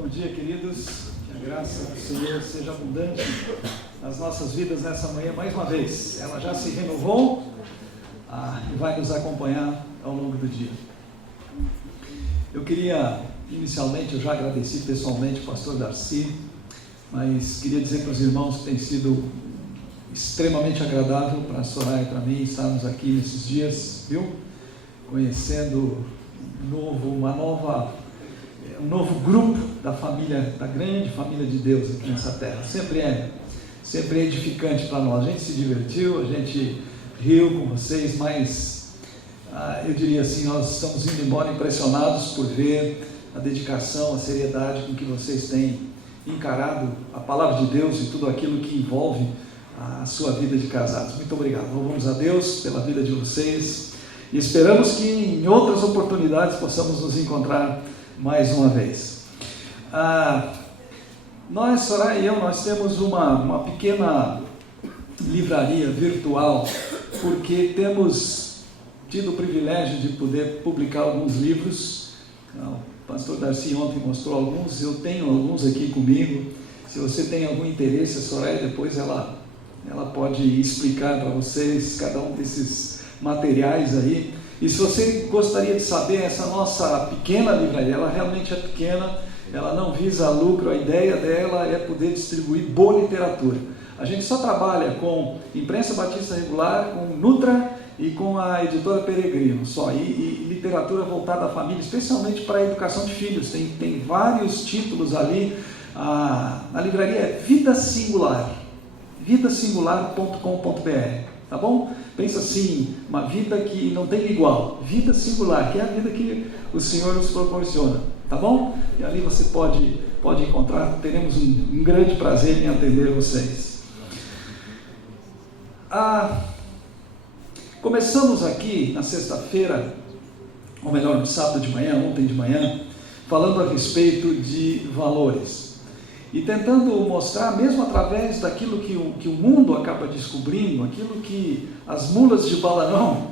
Bom dia, queridos. Que a graça do Senhor seja abundante nas nossas vidas nessa manhã mais uma vez. Ela já se renovou e vai nos acompanhar ao longo do dia. Eu queria, inicialmente, eu já agradeci pessoalmente o pastor Darcy, mas queria dizer para os irmãos que tem sido extremamente agradável para a Soraya e para mim estarmos aqui nesses dias, viu? Conhecendo um novo grupo da família, da grande família de Deus aqui nessa terra. Sempre é edificante para nós. A gente se divertiu, a gente riu com vocês, mas eu diria assim, nós estamos indo embora impressionados por ver a dedicação, a seriedade com que vocês têm encarado a palavra de Deus e tudo aquilo que envolve a sua vida de casados. Muito obrigado. Louvamos a Deus pela vida de vocês e esperamos que em outras oportunidades possamos nos encontrar mais uma vez. Nós, Soraya e eu, nós temos uma pequena livraria virtual, porque temos tido o privilégio de poder publicar alguns livros. O pastor Darcy ontem mostrou alguns, eu tenho alguns aqui comigo. Se você tem algum interesse, a Soraya depois ela pode explicar para vocês cada um desses materiais aí. E se você gostaria de saber, essa nossa pequena livraria, ela realmente é pequena, ela não visa lucro, a ideia dela é poder distribuir boa literatura. A gente só trabalha com Imprensa Batista Regular, com Nutra e com a editora Peregrino, só, e literatura voltada à família, especialmente para a educação de filhos. Tem vários títulos ali. A livraria é Vida Singular, vidasingular.com.br. Tá bom? Pensa assim, uma vida que não tem igual, vida singular, que é a vida que o Senhor nos proporciona, tá bom? E ali você pode encontrar, teremos um grande prazer em atender vocês. Começamos aqui na sexta-feira, ou melhor, no sábado de manhã, ontem de manhã, falando a respeito de valores. E tentando mostrar, mesmo através daquilo que o mundo acaba descobrindo, aquilo que as mulas de Balaão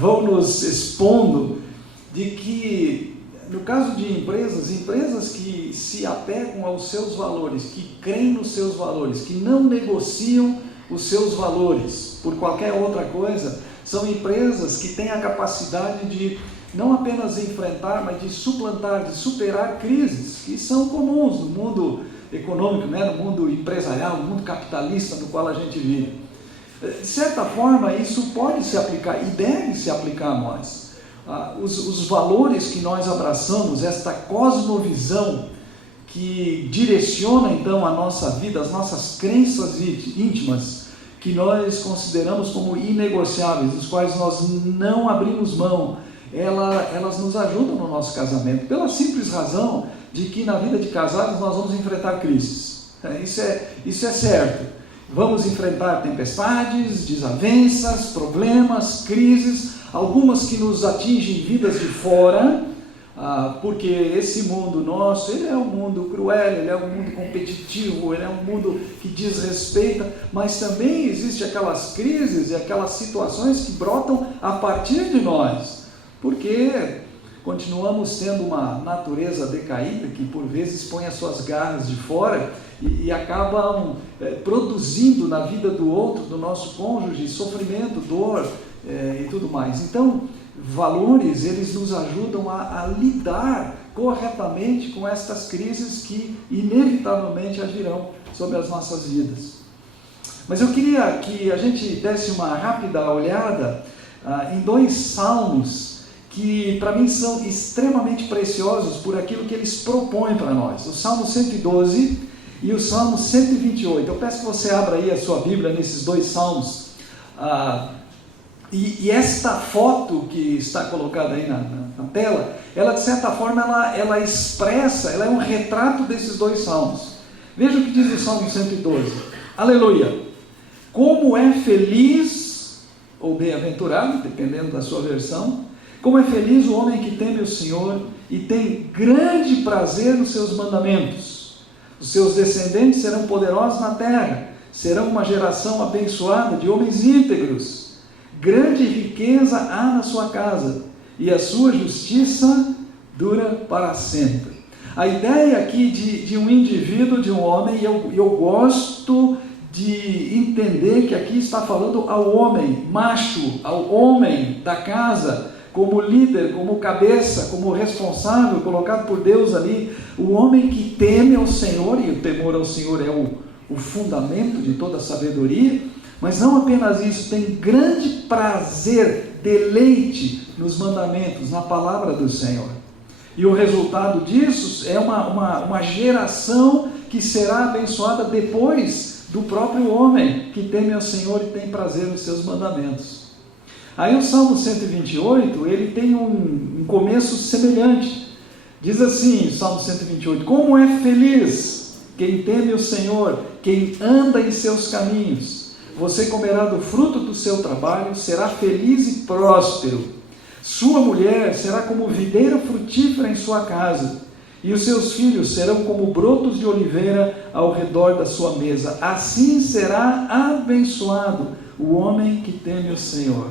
vão nos expondo, de que, no caso de empresas que se apegam aos seus valores, que creem nos seus valores, que não negociam os seus valores por qualquer outra coisa, são empresas que têm a capacidade de não apenas enfrentar, mas de suplantar, de superar crises que são comuns no mundo econômico, né? No mundo empresarial, no mundo capitalista no qual a gente vive. De certa forma, isso pode se aplicar e deve se aplicar a nós. Os valores que nós abraçamos, esta cosmovisão que direciona então a nossa vida, as nossas crenças íntimas, que nós consideramos como inegociáveis, dos quais nós não abrimos mão, elas nos ajudam no nosso casamento, pela simples razão de que na vida de casados nós vamos enfrentar crises. Isso é certo. Vamos enfrentar tempestades, desavenças, problemas, crises, algumas que nos atingem vidas de fora, porque esse mundo nosso, ele é um mundo cruel, ele é um mundo competitivo, ele é um mundo que desrespeita, mas também existem aquelas crises e aquelas situações que brotam a partir de nós, porque continuamos tendo uma natureza decaída que por vezes põe as suas garras de fora e acabam produzindo na vida do outro, do nosso cônjuge, sofrimento, dor e tudo mais. Então, valores, eles nos ajudam a lidar corretamente com estas crises que inevitavelmente agirão sobre as nossas vidas. Mas eu queria que a gente desse uma rápida olhada em dois salmos que para mim são extremamente preciosos por aquilo que eles propõem para nós. O Salmo 112 e o Salmo 128. Eu peço que você abra aí a sua Bíblia nesses dois salmos. E esta foto que está colocada aí na tela, ela de certa forma ela expressa, ela é um retrato desses dois salmos. Veja o que diz o Salmo 112. Aleluia! Como é feliz, ou bem-aventurado, dependendo da sua versão, como é feliz o homem que teme o Senhor e tem grande prazer nos seus mandamentos. Os seus descendentes serão poderosos na terra, serão uma geração abençoada de homens íntegros. Grande riqueza há na sua casa, e a sua justiça dura para sempre. A ideia aqui de um indivíduo, de um homem, e eu gosto de entender que aqui está falando ao homem macho, ao homem da casa, como líder, como cabeça, como responsável, colocado por Deus ali, o homem que teme ao Senhor, e o temor ao Senhor é o fundamento de toda a sabedoria, mas não apenas isso, tem grande prazer, deleite nos mandamentos, na palavra do Senhor. E o resultado disso é uma geração que será abençoada depois do próprio homem que teme ao Senhor e tem prazer nos seus mandamentos. Aí o Salmo 128, ele tem um começo semelhante. Diz assim, Salmo 128, como é feliz quem teme o Senhor, quem anda em seus caminhos. Você comerá do fruto do seu trabalho, será feliz e próspero. Sua mulher será como videira frutífera em sua casa, e os seus filhos serão como brotos de oliveira ao redor da sua mesa. Assim será abençoado o homem que teme o Senhor.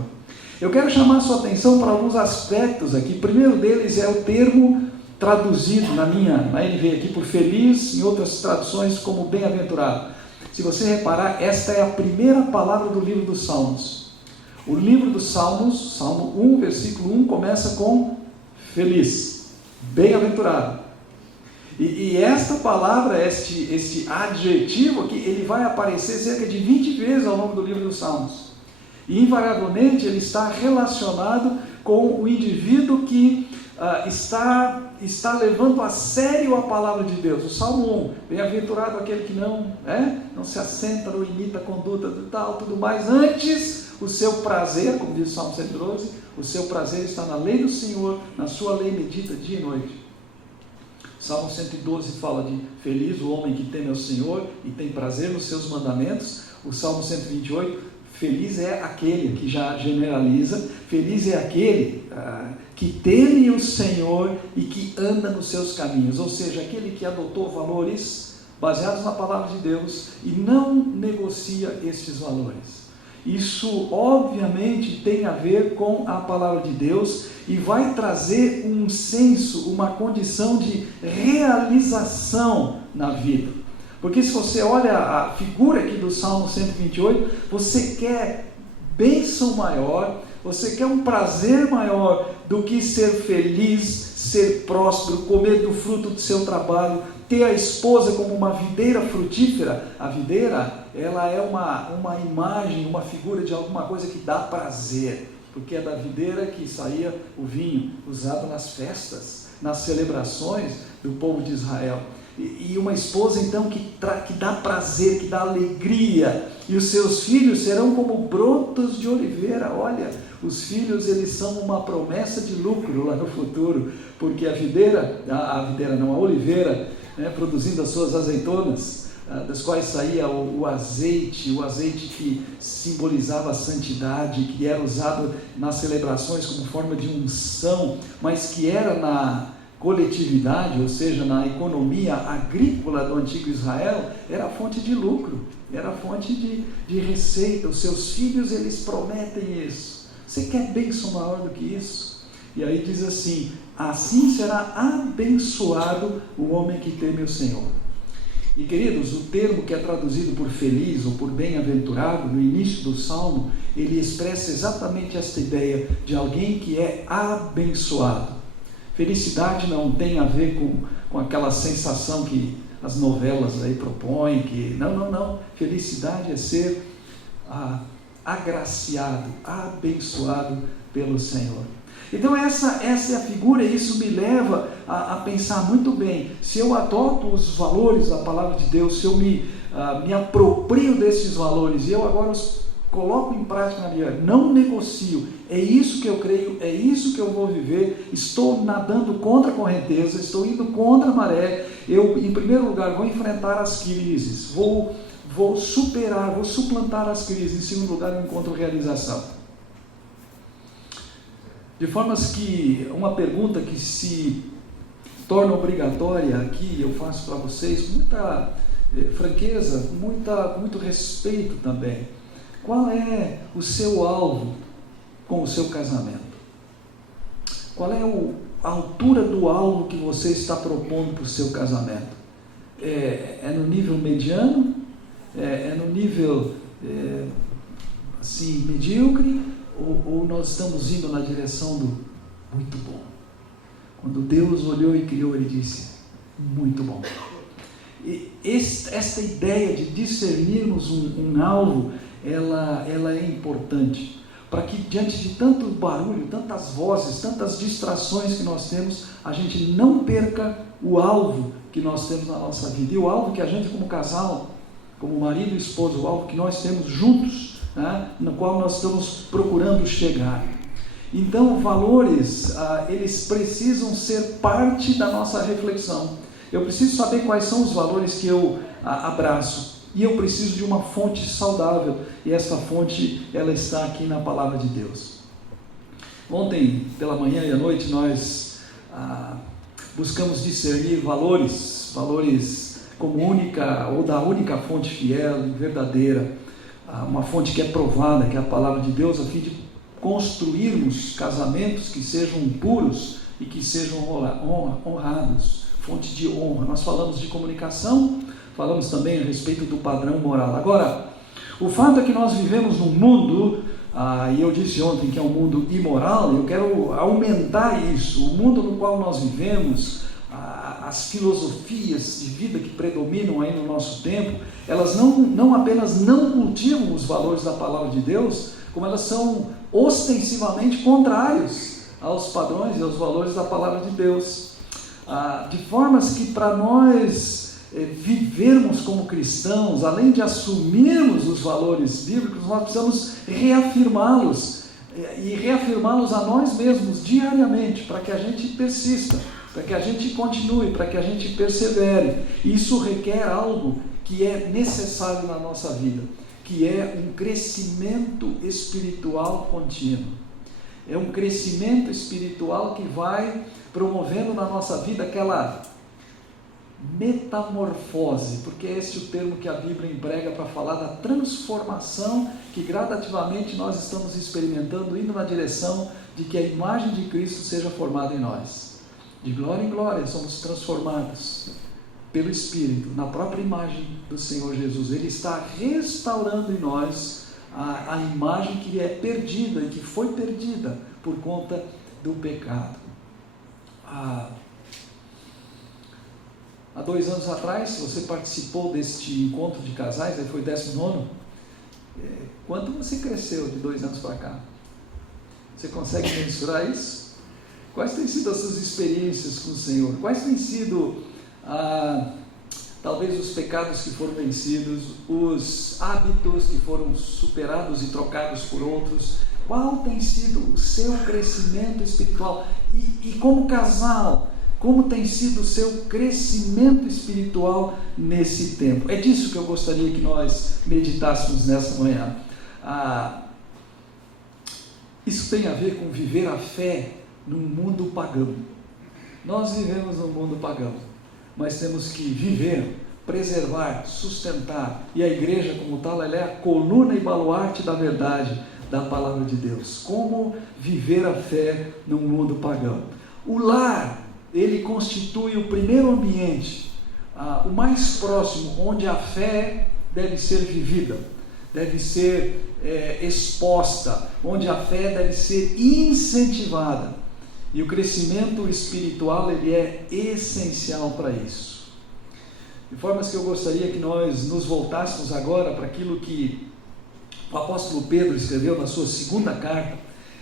Eu quero chamar a sua atenção para alguns aspectos aqui. O primeiro deles é o termo traduzido na NVI aqui por feliz, em outras traduções como bem-aventurado. Se você reparar, esta é a primeira palavra do livro dos Salmos. O livro dos Salmos, Salmo 1, versículo 1, começa com feliz, bem-aventurado. E esta palavra, este adjetivo aqui, ele vai aparecer cerca de 20 vezes ao longo do livro dos Salmos. E invariavelmente ele está relacionado com o indivíduo que está levando a sério a palavra de Deus. O Salmo 1, bem-aventurado aquele que não se assenta ou imita a conduta do tal, tudo mais. Antes, o seu prazer, como diz o Salmo 112, o seu prazer está na lei do Senhor, na sua lei medita dia e noite. Salmo 112 fala de feliz o homem que teme ao Senhor e tem prazer nos seus mandamentos. O Salmo 128, feliz é aquele, que já generaliza, feliz é aquele que teme o Senhor e que anda nos seus caminhos, ou seja, aquele que adotou valores baseados na palavra de Deus e não negocia esses valores. Isso obviamente tem a ver com a palavra de Deus e vai trazer um senso, uma condição de realização na vida. Porque se você olha a figura aqui do Salmo 128, você quer bênção maior, você quer um prazer maior do que ser feliz, ser próspero, comer do fruto do seu trabalho, ter a esposa como uma videira frutífera. A videira, ela é uma imagem, uma figura de alguma coisa que dá prazer, porque é da videira que saía o vinho, usado nas festas, nas celebrações do povo de Israel. E uma esposa então que dá prazer, que dá alegria, e os seus filhos serão como brotos de oliveira. Olha, os filhos, eles são uma promessa de lucro lá no futuro, porque a oliveira, produzindo as suas azeitonas, das quais saía o azeite que simbolizava a santidade, que era usado nas celebrações como forma de unção, mas que era na coletividade, ou seja, na economia agrícola do antigo Israel, era fonte de lucro, era fonte de receita. Os seus filhos, eles prometem isso. Você quer bênção maior do que isso? E aí diz assim, assim será abençoado o homem que teme o Senhor. E queridos, o termo que é traduzido por feliz ou por bem-aventurado no início do Salmo, ele expressa exatamente esta ideia de alguém que é abençoado. Felicidade não tem a ver com aquela sensação que as novelas aí propõem, que não. Felicidade é ser agraciado, abençoado pelo Senhor. Então essa é a figura, e isso me leva a pensar muito bem, se eu adoto os valores da palavra de Deus, se eu me aproprio desses valores, e eu agora os coloco em prática na minha vida, não negocio, é isso que eu creio, é isso que eu vou viver, estou nadando contra a correnteza, estou indo contra a maré, eu em primeiro lugar vou enfrentar as crises, vou superar, vou suplantar as crises, em segundo lugar eu encontro realização. De formas que uma pergunta que se torna obrigatória aqui, eu faço para vocês, com muita franqueza, com muito respeito também. Qual é o seu alvo com o seu casamento? Qual é a altura do alvo que você está propondo para o seu casamento? É no nível mediano? É no nível assim, medíocre? Ou nós estamos indo na direção do muito bom? Quando Deus olhou e criou, Ele disse, muito bom. E esta ideia de discernirmos um alvo, ela é importante, para que diante de tanto barulho, tantas vozes, tantas distrações que nós temos, a gente não perca o alvo que nós temos na nossa vida. E o alvo que a gente como casal, como marido e esposa, o alvo que nós temos juntos, né, no qual nós estamos procurando chegar. Então, valores, eles precisam ser parte da nossa reflexão. Eu preciso saber quais são os valores que eu abraço. E eu preciso de uma fonte saudável. E essa fonte, ela está aqui na Palavra de Deus. Ontem, pela manhã e à noite, nós buscamos discernir valores como única, ou da única fonte fiel e verdadeira. Uma fonte que é provada, que é a Palavra de Deus, a fim de construirmos casamentos que sejam puros e que sejam honrados. Fonte de honra. Nós falamos de comunicação, falamos também a respeito do padrão moral. Agora, o fato é que nós vivemos num mundo, e eu disse ontem que é um mundo imoral, eu quero aumentar isso. O mundo no qual nós vivemos, as filosofias de vida que predominam aí no nosso tempo, elas não apenas não cultivam os valores da Palavra de Deus, como elas são ostensivamente contrários aos padrões e aos valores da Palavra de Deus. De formas que para nós vivermos como cristãos, além de assumirmos os valores bíblicos, nós precisamos reafirmá-los, e reafirmá-los a nós mesmos diariamente, para que a gente persista, para que a gente continue, para que a gente persevere. Isso requer algo que é necessário na nossa vida, que é um crescimento espiritual contínuo. É um crescimento espiritual que vai promovendo na nossa vida aquela metamorfose, porque é esse o termo que a Bíblia emprega para falar da transformação que gradativamente nós estamos experimentando, indo na direção de que a imagem de Cristo seja formada em nós. De glória em glória somos transformados pelo Espírito, na própria imagem do Senhor Jesus. Ele está restaurando em nós a imagem que é perdida e que foi perdida por conta do pecado. Há 2 anos atrás, se você participou deste encontro de casais, foi 19º, quanto você cresceu de 2 anos para cá? Você consegue mensurar isso? Quais têm sido as suas experiências com o Senhor? Quais têm sido, talvez, os pecados que foram vencidos, os hábitos que foram superados e trocados por outros? Qual tem sido o seu crescimento espiritual? E como casal, como tem sido o seu crescimento espiritual nesse tempo? É disso que eu gostaria que nós meditássemos nessa manhã. Isso tem a ver com viver a fé num mundo pagão. Nós vivemos num mundo pagão, mas temos que viver, preservar, sustentar, e a igreja como tal, ela é a coluna e baluarte da verdade da Palavra de Deus. Como viver a fé num mundo pagão? O lar, ele constitui o primeiro ambiente, o mais próximo, onde a fé deve ser vivida, deve ser exposta, onde a fé deve ser incentivada. E o crescimento espiritual, ele é essencial para isso. De formas que eu gostaria que nós nos voltássemos agora para aquilo que o apóstolo Pedro escreveu na sua 2ª carta.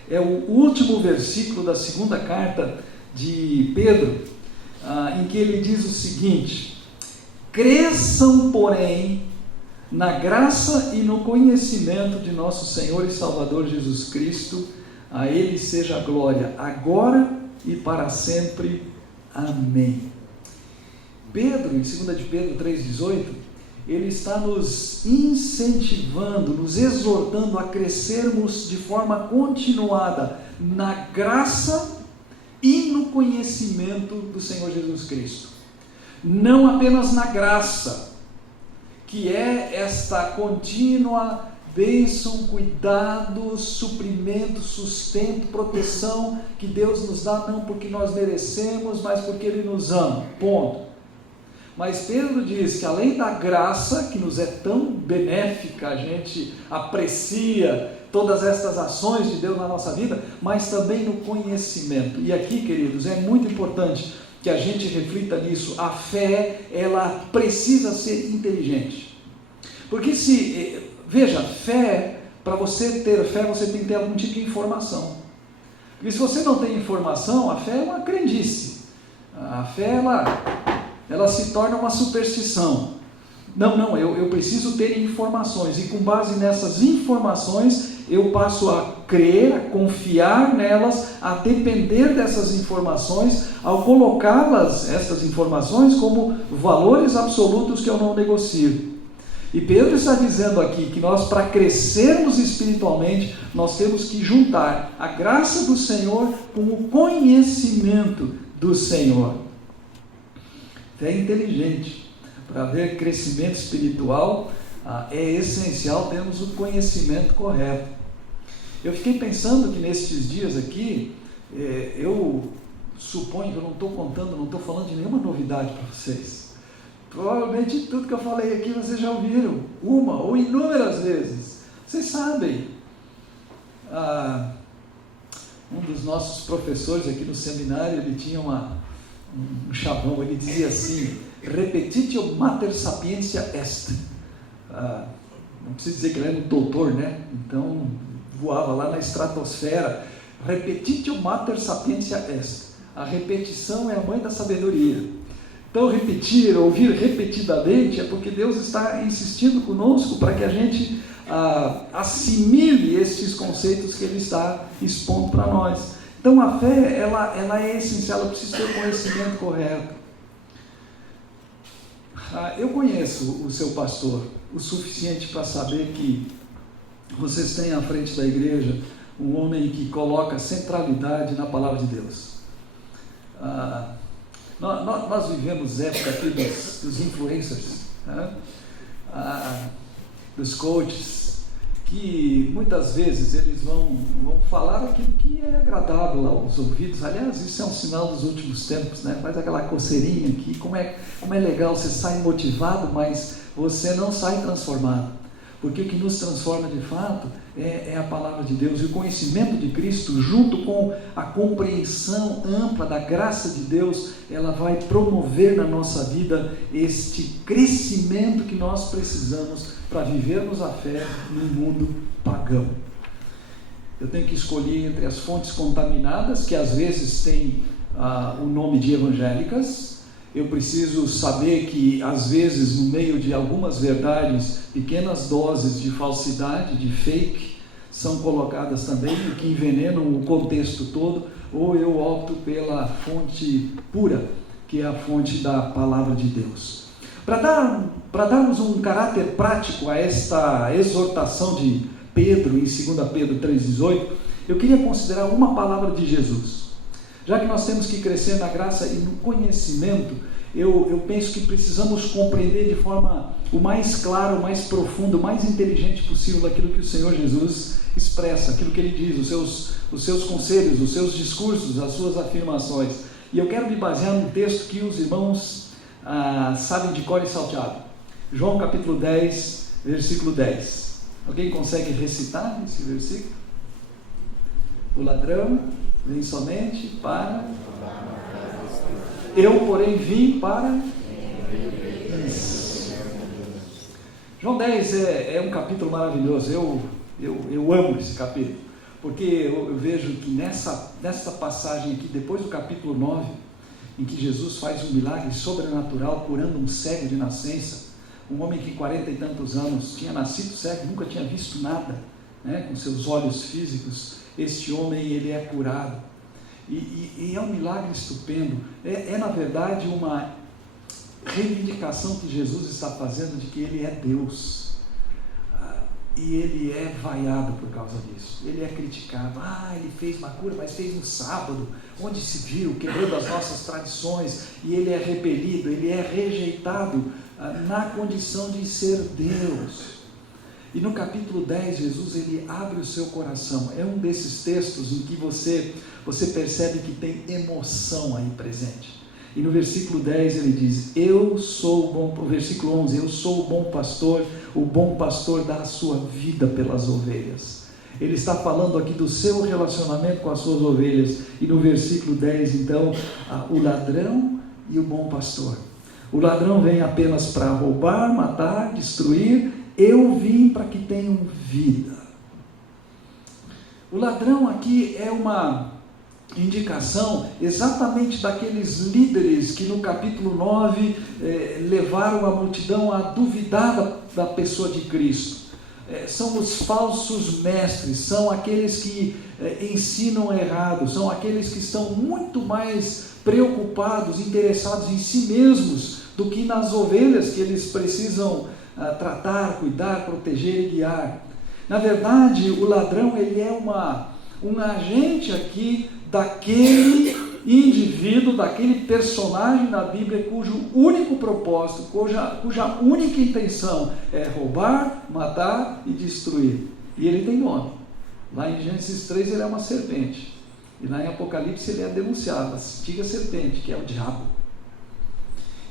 É o último versículo da 2ª carta de Pedro, em que ele diz o seguinte: cresçam, porém, na graça e no conhecimento de nosso Senhor e Salvador Jesus Cristo. A Ele seja a glória, agora e para sempre. Amém. Pedro, em 2 de Pedro 3,18, ele está nos incentivando, nos exortando a crescermos de forma continuada na graça e no conhecimento do Senhor Jesus Cristo. Não apenas na graça, que é esta contínua bênção, cuidado, suprimento, sustento, proteção que Deus nos dá, não porque nós merecemos, mas porque Ele nos ama, ponto. Mas Pedro diz que além da graça, que nos é tão benéfica, a gente aprecia todas estas ações de Deus na nossa vida, mas também no conhecimento. E aqui, queridos, é muito importante que a gente reflita nisso. A fé, ela precisa ser inteligente. Porque veja, fé, para você ter fé, você tem que ter algum tipo de informação. Porque se você não tem informação, a fé é uma crendice. A fé, ela se torna uma superstição. Não, eu preciso ter informações, e com base nessas informações, eu passo a crer, a confiar nelas, a depender dessas informações, ao colocá-las, essas informações, como valores absolutos que eu não negocio. E Pedro está dizendo aqui que nós, para crescermos espiritualmente, nós temos que juntar a graça do Senhor com o conhecimento do Senhor. Fé inteligente. Para haver crescimento espiritual, é essencial termos o conhecimento correto. Eu fiquei pensando que nestes dias aqui, eu suponho que eu não estou falando de nenhuma novidade para vocês. Provavelmente tudo que eu falei aqui vocês já ouviram, uma ou inúmeras vezes. Vocês sabem, um dos nossos professores aqui no seminário, ele tinha um chavão, ele dizia assim: repetitio mater sapientia est. Não precisa dizer que ele era um doutor, né? Então voava lá na estratosfera. Repetitio mater sapientia est. A repetição é a mãe da sabedoria. Então repetir, ouvir repetidamente, é porque Deus está insistindo conosco para que a gente assimile esses conceitos que Ele está expondo para nós. Então a fé, ela é essencial, ela precisa ter o conhecimento correto. Eu conheço o seu pastor o suficiente para saber que vocês têm à frente da igreja um homem que coloca centralidade na palavra de Deus. Nós vivemos época aqui dos influencers, né? Dos coaches, que muitas vezes eles vão falar aquilo que é agradável aos ouvidos. Aliás, isso é um sinal dos últimos tempos, né? Faz aquela coceirinha aqui, como é legal, você sai motivado, mas você não sai transformado. Porque o que nos transforma de fato é a palavra de Deus, e o conhecimento de Cristo, junto com a compreensão ampla da graça de Deus, ela vai promover na nossa vida este crescimento que nós precisamos para vivermos a fé num mundo pagão. Eu tenho que escolher entre as fontes contaminadas, que às vezes têm o nome de evangélicas. Eu preciso saber que, às vezes, no meio de algumas verdades, pequenas doses de falsidade, de fake, são colocadas também, que envenenam o contexto todo, ou eu opto pela fonte pura, que é a fonte da palavra de Deus. Para darmos um caráter prático a esta exortação de Pedro, em 2 Pedro 3,18, eu queria considerar uma palavra de Jesus. Já que nós temos que crescer na graça e no conhecimento, eu penso que precisamos compreender de forma o mais clara, o mais profunda, o mais inteligente possível aquilo que o Senhor Jesus expressa, aquilo que Ele diz, os seus conselhos, os seus discursos, as suas afirmações. E eu quero me basear num texto que os irmãos sabem de cor e salteado. João capítulo 10, versículo 10. Alguém consegue recitar esse versículo? O ladrão vem somente para... Eu, porém, vim para... Isso. João 10 é um capítulo maravilhoso. Eu amo esse capítulo, porque eu vejo que nessa passagem aqui, depois do capítulo 9, em que Jesus faz um milagre sobrenatural, curando um cego de nascença, um homem que 40 e tantos anos tinha nascido cego, nunca tinha visto nada, né, com seus olhos físicos. Este homem, ele é curado, e é um milagre estupendo. Na verdade uma reivindicação que Jesus está fazendo de que Ele é Deus, e Ele é vaiado por causa disso, Ele é criticado. Ele fez uma cura, mas fez no sábado, onde se viu, quebrando as nossas tradições, e Ele é repelido, Ele é rejeitado na condição de ser Deus. E no capítulo 10, Jesus ele abre o seu coração. É um desses textos em que você percebe que tem emoção aí presente. E no versículo 10 ele diz, o versículo 11, eu sou o bom pastor dá a sua vida pelas ovelhas. Ele está falando aqui do seu relacionamento com as suas ovelhas. E no versículo 10, então, o ladrão e o bom pastor. O ladrão vem apenas para roubar, matar, destruir. Eu vim para que tenham vida. O ladrão aqui é uma indicação exatamente daqueles líderes que no capítulo 9 levaram a multidão a duvidar da pessoa de Cristo. São os falsos mestres, são aqueles que ensinam errado, são aqueles que estão muito mais preocupados, interessados em si mesmos do que nas ovelhas que eles precisam tratar, cuidar, proteger e guiar. Na verdade, o ladrão ele é um agente aqui daquele indivíduo, daquele personagem na Bíblia cujo único propósito, cuja única intenção é roubar, matar e destruir. E ele tem nome. Lá em Gênesis 3 ele é uma serpente. E lá em Apocalipse ele é denunciado, a antiga serpente, que é o diabo.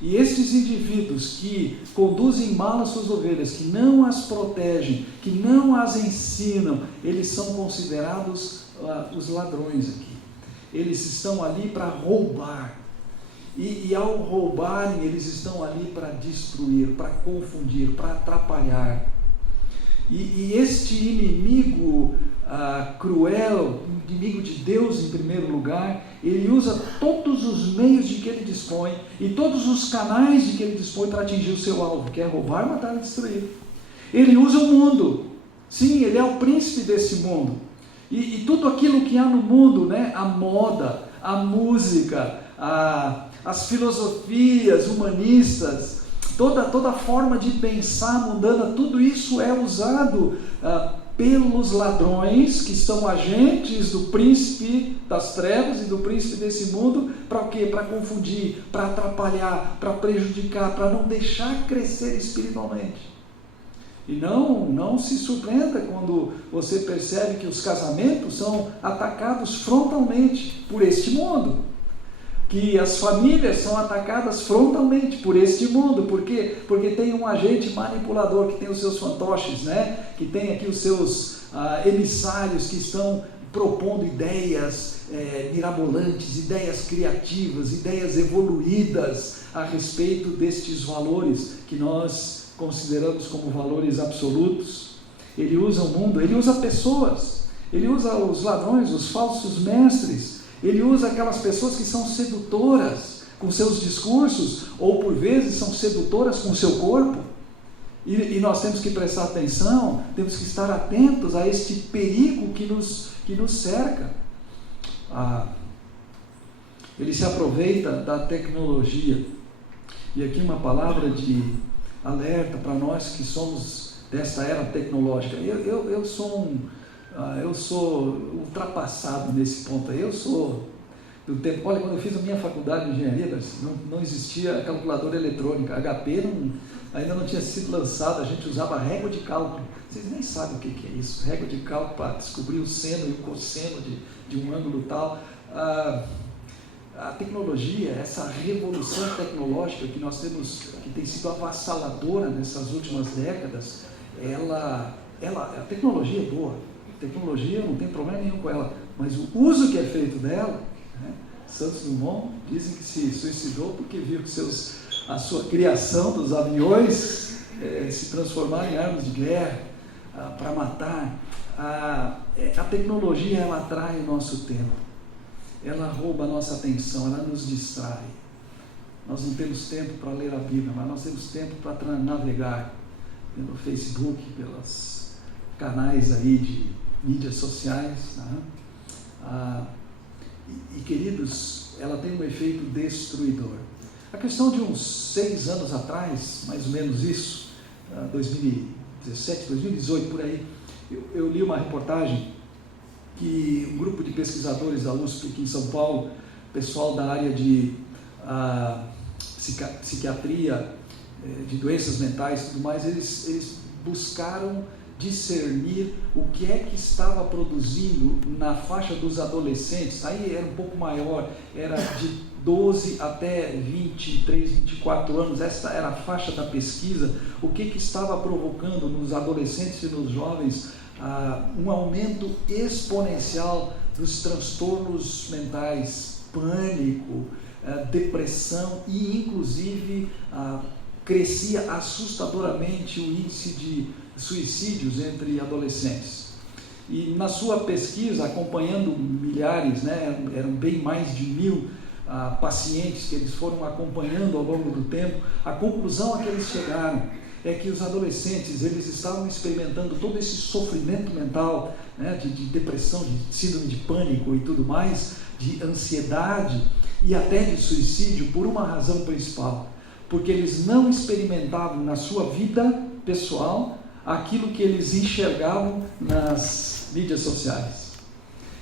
E esses indivíduos que conduzem mal as suas ovelhas, que não as protegem, que não as ensinam, eles são considerados os ladrões aqui. Eles estão ali para roubar. E ao roubarem, eles estão ali para destruir, para confundir, para atrapalhar. E este inimigo cruel, inimigo de Deus em primeiro lugar, ele usa todos os meios de que ele dispõe e todos os canais de que ele dispõe para atingir o seu alvo, que é roubar, matar e destruir. Ele usa o mundo. Sim, ele é o príncipe desse mundo. E tudo aquilo que há no mundo, né? A moda, a música, as filosofias humanistas, toda forma de pensar mundana, tudo isso é usado pelos ladrões, que são agentes do príncipe das trevas e do príncipe desse mundo, para o quê? Para confundir, para atrapalhar, para prejudicar, para não deixar crescer espiritualmente. E não se surpreenda quando você percebe que os casamentos são atacados frontalmente por este mundo, que as famílias são atacadas frontalmente por este mundo. Por quê? Porque tem um agente manipulador que tem os seus fantoches, né? Que tem aqui os seus emissários que estão propondo ideias mirabolantes, ideias criativas, ideias evoluídas a respeito destes valores que nós consideramos como valores absolutos. Ele usa o mundo, ele usa pessoas, ele usa os ladrões, os falsos mestres, ele usa aquelas pessoas que são sedutoras com seus discursos, ou por vezes são sedutoras com o seu corpo, e nós temos que prestar atenção, temos que estar atentos a este perigo que nos cerca. Ele se aproveita da tecnologia, e aqui uma palavra de alerta para nós que somos dessa era tecnológica. Eu sou ultrapassado nesse ponto. Eu sou do tempo. Olha, quando eu fiz a minha faculdade de engenharia, não existia calculadora eletrônica. HP ainda não tinha sido lançada. A gente usava régua de cálculo. Vocês nem sabem o que é isso. Régua de cálculo para descobrir o seno e o cosseno de um ângulo tal. A tecnologia, essa revolução tecnológica que nós temos, que tem sido avassaladora nessas últimas décadas, a tecnologia é boa, a tecnologia não tem problema nenhum com ela, mas o uso que é feito dela, né? Santos Dumont dizem que se suicidou porque viu que a sua criação dos aviões se transformaram em armas de guerra para matar. A tecnologia, ela atrai o nosso tempo. Ela rouba a nossa atenção, ela nos distrai. Nós não temos tempo para ler a Bíblia, mas nós temos tempo para navegar pelo Facebook, pelos canais aí de mídias sociais. Né? Queridos, ela tem um efeito destruidor. A questão de uns 6 anos atrás, mais ou menos isso, 2017, 2018, por aí, eu li uma reportagem que um grupo de pesquisadores da USP aqui em São Paulo, pessoal da área de psiquiatria, de doenças mentais e tudo mais, eles buscaram discernir o que é que estava produzindo na faixa dos adolescentes. Aí era um pouco maior, era de 12 até 23, 24 anos, essa era a faixa da pesquisa. O que estava provocando nos adolescentes e nos jovens um aumento exponencial dos transtornos mentais, pânico, depressão e inclusive crescia assustadoramente o índice de suicídios entre adolescentes. E na sua pesquisa, acompanhando milhares, eram bem mais de 1000 pacientes que eles foram acompanhando ao longo do tempo, a conclusão a que eles chegaram é que os adolescentes, eles estavam experimentando todo esse sofrimento mental, de depressão, de síndrome de pânico e tudo mais, de ansiedade e até de suicídio, por uma razão principal, porque eles não experimentavam na sua vida pessoal aquilo que eles enxergavam nas mídias sociais.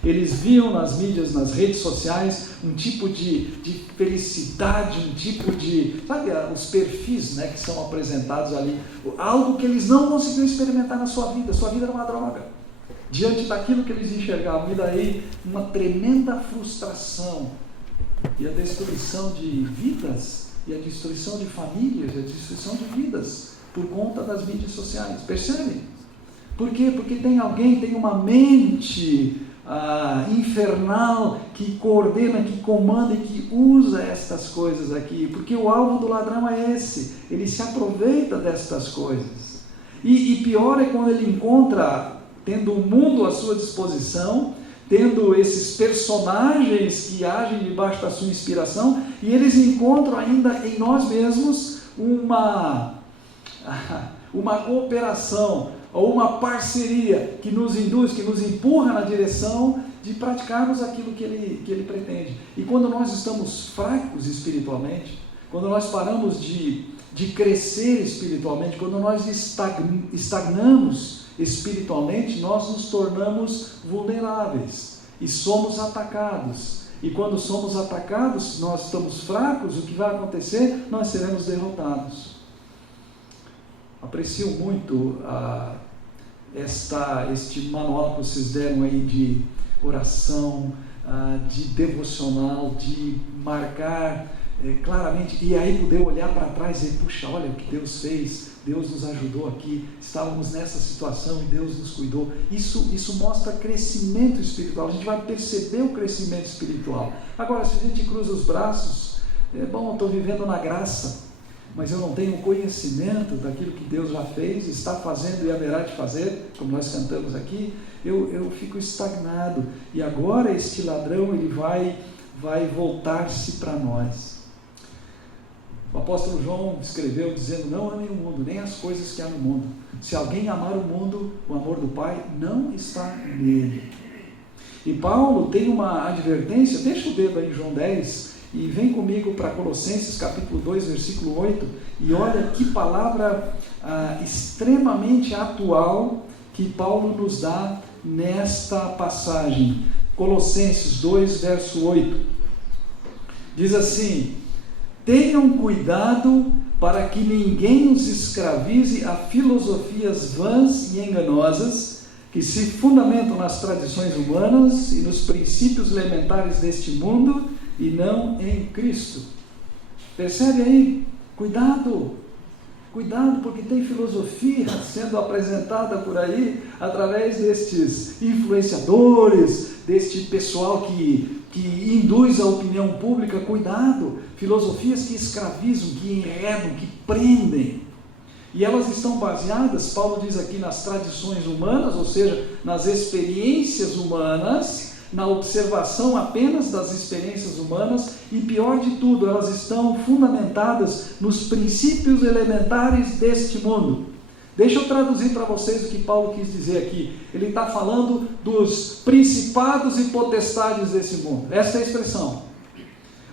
Eles viam nas mídias, nas redes sociais, um tipo de felicidade, um tipo de, os perfis que são apresentados ali, algo que eles não conseguiam experimentar na sua vida era uma droga, diante daquilo que eles enxergavam, e daí uma tremenda frustração, e a destruição de vidas, e a destruição de famílias, e a destruição de vidas, por conta das mídias sociais. Percebem? Por quê? Porque tem uma mente infernal que coordena, que comanda e que usa estas coisas aqui, porque o alvo do ladrão é esse, ele se aproveita destas coisas, e pior é quando ele encontra, tendo o mundo à sua disposição, tendo esses personagens que agem debaixo da sua inspiração, e eles encontram ainda em nós mesmos uma cooperação, ou uma parceria que nos induz, que nos empurra na direção de praticarmos aquilo que ele pretende. E quando nós estamos fracos espiritualmente, quando nós paramos de crescer espiritualmente, quando nós estagnamos espiritualmente, nós nos tornamos vulneráveis e somos atacados. E quando somos atacados, nós estamos fracos, o que vai acontecer? Nós seremos derrotados. Aprecio muito este manual que vocês deram aí de oração, de devocional, de marcar claramente, e aí poder olhar para trás e dizer, puxa, olha o que Deus fez, Deus nos ajudou aqui, estávamos nessa situação e Deus nos cuidou. Isso mostra crescimento espiritual, a gente vai perceber o crescimento espiritual. Agora, se a gente cruza os braços, eu estou vivendo na graça, mas eu não tenho conhecimento daquilo que Deus já fez, está fazendo e haverá de fazer, como nós cantamos aqui, eu fico estagnado. E agora este ladrão, ele vai voltar-se para nós. O apóstolo João escreveu dizendo, não amem o mundo, nem as coisas que há no mundo. Se alguém amar o mundo, o amor do Pai não está nele. E Paulo tem uma advertência, deixa o dedo aí em João 10, e vem comigo para Colossenses capítulo 2, versículo 8, e olha que palavra extremamente atual que Paulo nos dá nesta passagem. Colossenses 2, verso 8, diz assim, tenham cuidado para que ninguém os escravize a filosofias vãs e enganosas, que se fundamentam nas tradições humanas e nos princípios elementares deste mundo, e não em Cristo. Percebe aí? Cuidado, porque tem filosofia sendo apresentada por aí, através destes influenciadores, deste pessoal que induz a opinião pública. Cuidado, filosofias que escravizam, que enredam, que prendem, e elas estão baseadas, Paulo diz aqui, nas tradições humanas, ou seja, nas experiências humanas, na observação apenas das experiências humanas, e pior de tudo, elas estão fundamentadas nos princípios elementares deste mundo. Deixa eu traduzir para vocês o que Paulo quis dizer aqui. Ele está falando dos principados e potestades desse mundo, essa é a expressão.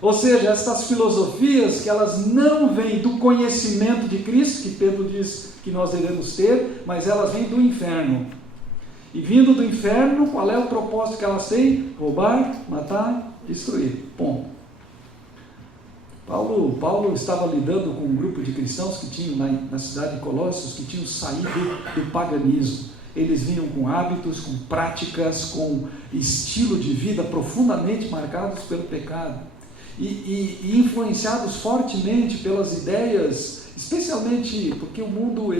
Ou seja, essas filosofias que elas não vêm do conhecimento de Cristo, que Pedro diz que nós devemos ter, mas elas vêm do inferno. E vindo do inferno, qual é o propósito que elas têm? Roubar, matar, destruir. Ponto. Paulo estava lidando com um grupo de cristãos que tinham na cidade de Colossos, que tinham saído do paganismo. Eles vinham com hábitos, com práticas, com estilo de vida profundamente marcados pelo pecado e influenciados fortemente pelas ideias, especialmente porque o mundo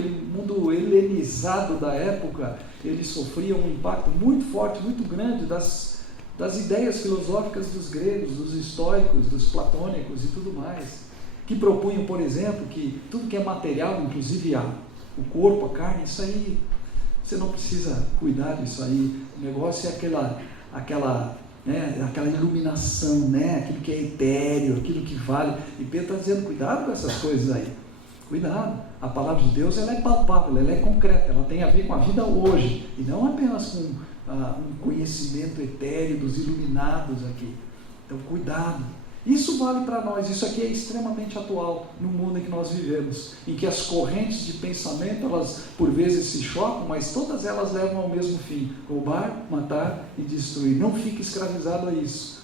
helenizado da época, ele sofria um impacto muito forte, muito grande das ideias filosóficas dos gregos, dos estoicos, dos platônicos e tudo mais, que propunham, por exemplo, que tudo que é material, inclusive o corpo, a carne, isso aí, você não precisa cuidar disso aí, o negócio é aquela iluminação, né? Aquilo que é etéreo, aquilo que vale, e Pedro está dizendo, cuidado com essas coisas aí, cuidado, a palavra de Deus ela é palpável, ela é concreta, ela tem a ver com a vida hoje, e não apenas com um conhecimento etéreo dos iluminados aqui. Então cuidado, isso vale para nós, isso aqui é extremamente atual no mundo em que nós vivemos, em que as correntes de pensamento, elas por vezes se chocam, mas todas elas levam ao mesmo fim, roubar, matar e destruir. Não fique escravizado a isso,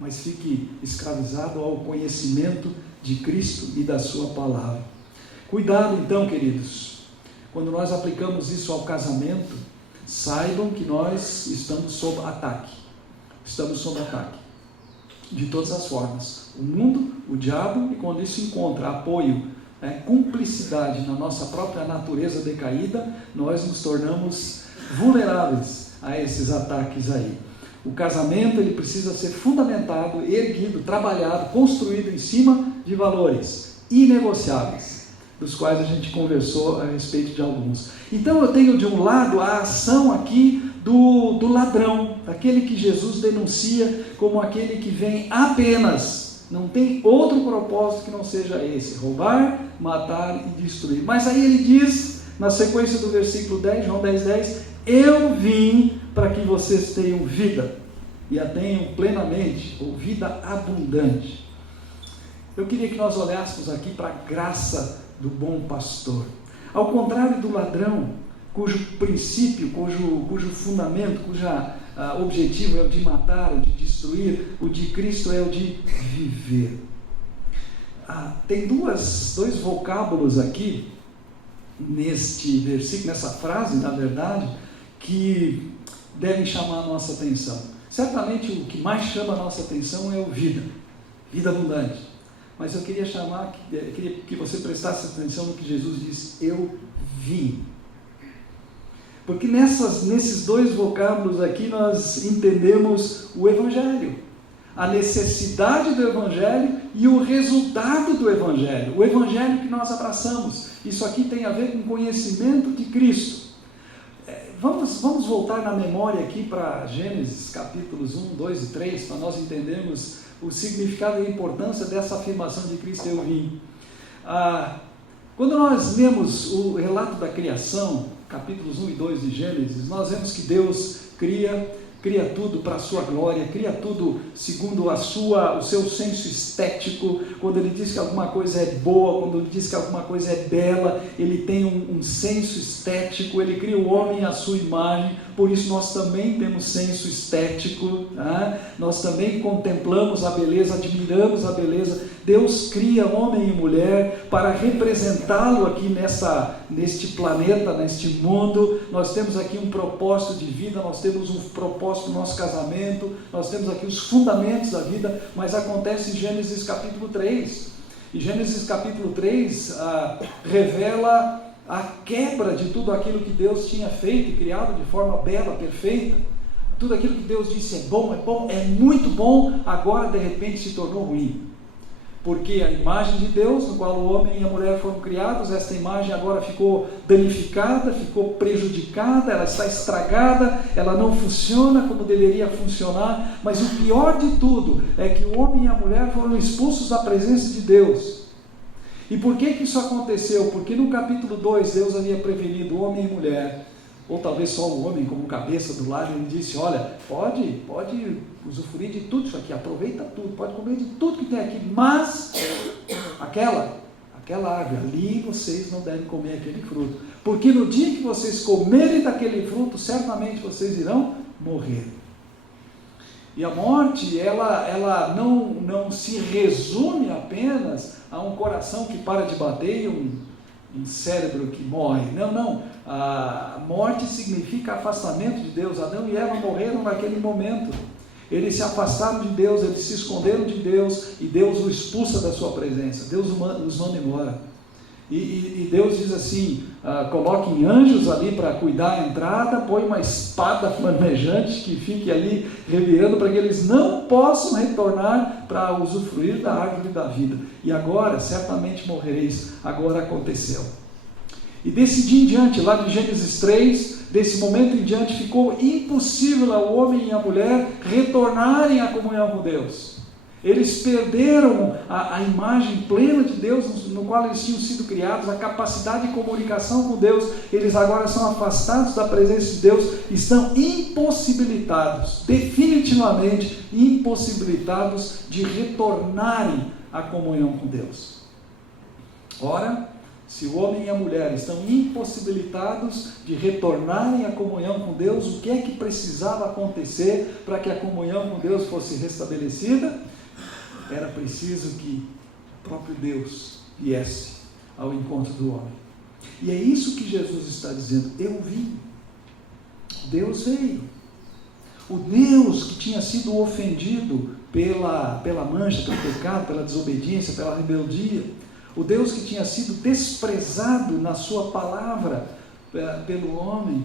mas fique escravizado ao conhecimento de Cristo e da sua palavra. Cuidado então, queridos, quando nós aplicamos isso ao casamento, saibam que nós estamos sob ataque, de todas as formas, o mundo, o diabo, e quando isso encontra apoio, cumplicidade na nossa própria natureza decaída, nós nos tornamos vulneráveis a esses ataques aí. O casamento ele precisa ser fundamentado, erguido, trabalhado, construído em cima de valores inegociáveis, dos quais a gente conversou a respeito de alguns. Então eu tenho de um lado a ação aqui do ladrão, aquele que Jesus denuncia como aquele que vem apenas, não tem outro propósito que não seja esse, roubar, matar e destruir. Mas aí ele diz, na sequência do versículo 10, João 10:10, eu vim para que vocês tenham vida, e a tenham plenamente, ou vida abundante. Eu queria que nós olhássemos aqui para a graça do bom pastor. Ao contrário do ladrão, cujo princípio, cujo fundamento, cujo objetivo é o de matar, o de destruir, o de Cristo é o de viver. Tem dois vocábulos aqui, neste versículo, nessa frase, na verdade, que devem chamar a nossa atenção. Certamente o que mais chama a nossa atenção é o vida abundante. Mas eu queria que você prestasse atenção no que Jesus disse, eu vim. Porque nesses dois vocábulos aqui nós entendemos o Evangelho, a necessidade do Evangelho e o resultado do Evangelho, o Evangelho que nós abraçamos. Isso aqui tem a ver com conhecimento de Cristo. Vamos voltar na memória aqui para Gênesis capítulos 1, 2 e 3, para nós entendermos o significado e a importância dessa afirmação de Cristo, eu vim. Quando nós lemos o relato da criação, capítulos 1 e 2 de Gênesis, nós vemos que Deus cria tudo para a sua glória, cria tudo segundo o seu senso estético. Quando ele diz que alguma coisa é boa, quando ele diz que alguma coisa é bela, ele tem um senso estético, ele cria o homem à sua imagem, por isso nós também temos senso estético, nós também contemplamos a beleza, admiramos a beleza. Deus cria homem e mulher para representá-lo aqui neste planeta, neste mundo. Nós temos aqui um propósito de vida, nós temos um propósito no nosso casamento, nós temos aqui os fundamentos da vida, mas acontece em Gênesis capítulo 3. E Gênesis capítulo 3 revela a quebra de tudo aquilo que Deus tinha feito e criado de forma bela, perfeita. Tudo aquilo que Deus disse é bom, é muito bom, agora de repente se tornou ruim. Porque a imagem de Deus, no qual o homem e a mulher foram criados, esta imagem agora ficou danificada, ficou prejudicada, ela está estragada, ela não funciona como deveria funcionar, mas o pior de tudo é que o homem e a mulher foram expulsos da presença de Deus. E por que isso aconteceu? Porque no capítulo 2 Deus havia prevenido homem e mulher, ou talvez só o homem como cabeça do lar, ele disse, olha, pode usufruir de tudo isso aqui, aproveita tudo, pode comer de tudo que tem aqui, mas aquela árvore, ali vocês não devem comer aquele fruto, porque no dia que vocês comerem daquele fruto, certamente vocês irão morrer. E a morte, ela não se resume apenas a um coração que para de bater e um cérebro que morre. Não. A morte significa afastamento de Deus. Adão e Eva morreram naquele momento. Eles se afastaram de Deus, eles se esconderam de Deus, e Deus os expulsa da sua presença. Deus os manda embora. E Deus diz assim, coloquem anjos ali para cuidar a entrada, põe uma espada flamejante que fique ali revirando para que eles não possam retornar para usufruir da árvore da vida. E agora, certamente morrereis. Agora aconteceu. E desse dia em diante, lá de Gênesis 3, desse momento em diante, ficou impossível ao homem e à mulher retornarem à comunhão com Deus. Eles perderam a imagem plena de Deus no qual eles tinham sido criados, a capacidade de comunicação com Deus. Eles agora são afastados da presença de Deus, estão impossibilitados, definitivamente impossibilitados de retornarem à comunhão com Deus. Ora, se o homem e a mulher estão impossibilitados de retornarem à comunhão com Deus, o que é que precisava acontecer para que a comunhão com Deus fosse restabelecida? Era preciso que o próprio Deus viesse ao encontro do homem. E é isso que Jesus está dizendo. Eu vim. Deus veio. O Deus que tinha sido ofendido pela mancha, pelo pecado, pela desobediência, pela rebeldia. O Deus que tinha sido desprezado na sua palavra pelo homem.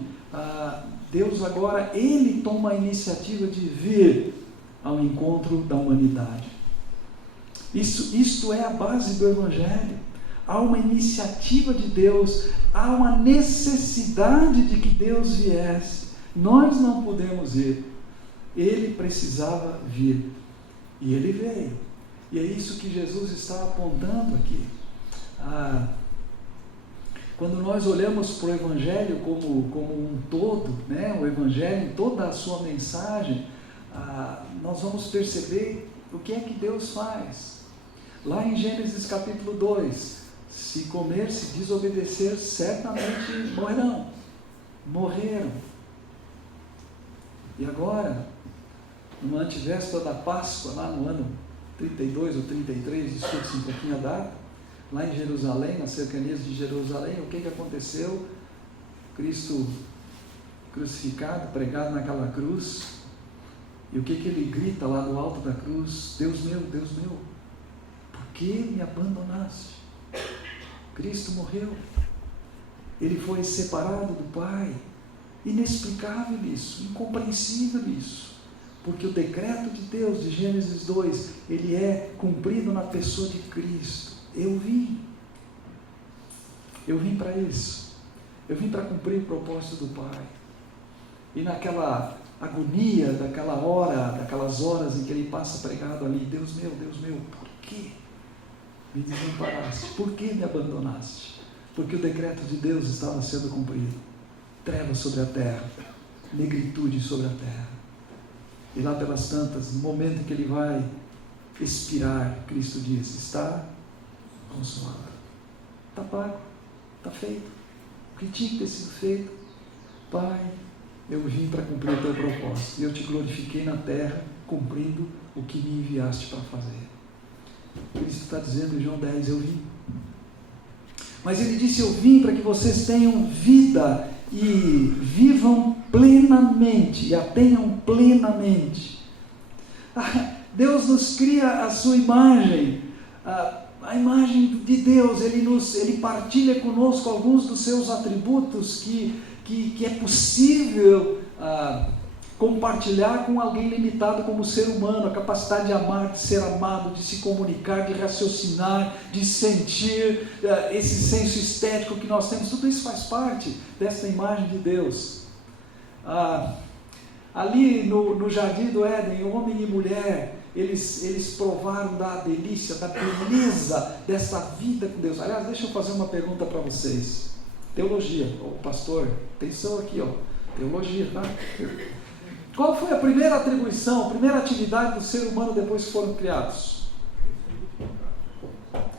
Deus agora, Ele toma a iniciativa de vir ao encontro da humanidade. Isto é a base do Evangelho. Há uma iniciativa de Deus, há uma necessidade de que Deus viesse. Nós não podemos ir. Ele precisava vir. E Ele veio. E é isso que Jesus está apontando aqui. Quando nós olhamos para o Evangelho como um todo, né, o Evangelho em toda a sua mensagem, nós vamos perceber o que é que Deus faz. Lá em Gênesis capítulo 2, se comer, se desobedecer, certamente morrerão. Morreram. E agora, numa antevéspera da Páscoa, lá no ano 32 ou 33, discute-se um pouquinho a data, lá em Jerusalém, nas cercanias de Jerusalém, o que aconteceu? Cristo crucificado, pregado naquela cruz, e o que ele grita lá do alto da cruz? Deus meu, por que me abandonaste? Cristo morreu, Ele foi separado do Pai. Inexplicável isso, incompreensível isso, porque o decreto de Deus, de Gênesis 2, ele é cumprido na pessoa de Cristo. Eu vim para isso, eu vim para cumprir o propósito do Pai. E naquela agonia daquelas horas em que ele passa pregado ali, Deus meu, por que me desamparaste? Por que me abandonaste? Porque o decreto de Deus estava sendo cumprido. Trevas sobre a terra, negritude sobre a terra. E lá pelas tantas, no momento em que ele vai expirar, Cristo diz: está consumado, está pago, está feito. O que tinha que ter sido feito? Pai, eu vim para cumprir o teu propósito, e eu te glorifiquei na terra, cumprindo o que me enviaste para fazer. Cristo está dizendo em João 10, eu vim. Mas ele disse, eu vim para que vocês tenham vida e vivam plenamente, e a tenham plenamente. Deus nos cria a sua imagem, a imagem de Deus. Ele partilha conosco alguns dos seus atributos que é possível compartilhar com alguém limitado como ser humano, a capacidade de amar, de ser amado, de se comunicar, de raciocinar, de sentir, esse senso estético que nós temos, tudo isso faz parte dessa imagem de Deus. Ali no jardim do Éden, homem e mulher, eles provaram da delícia, da beleza dessa vida com Deus. Aliás, deixa eu fazer uma pergunta para vocês. Teologia, pastor, atenção aqui, teologia, tá? Qual foi a primeira atribuição, a primeira atividade do ser humano depois que foram criados?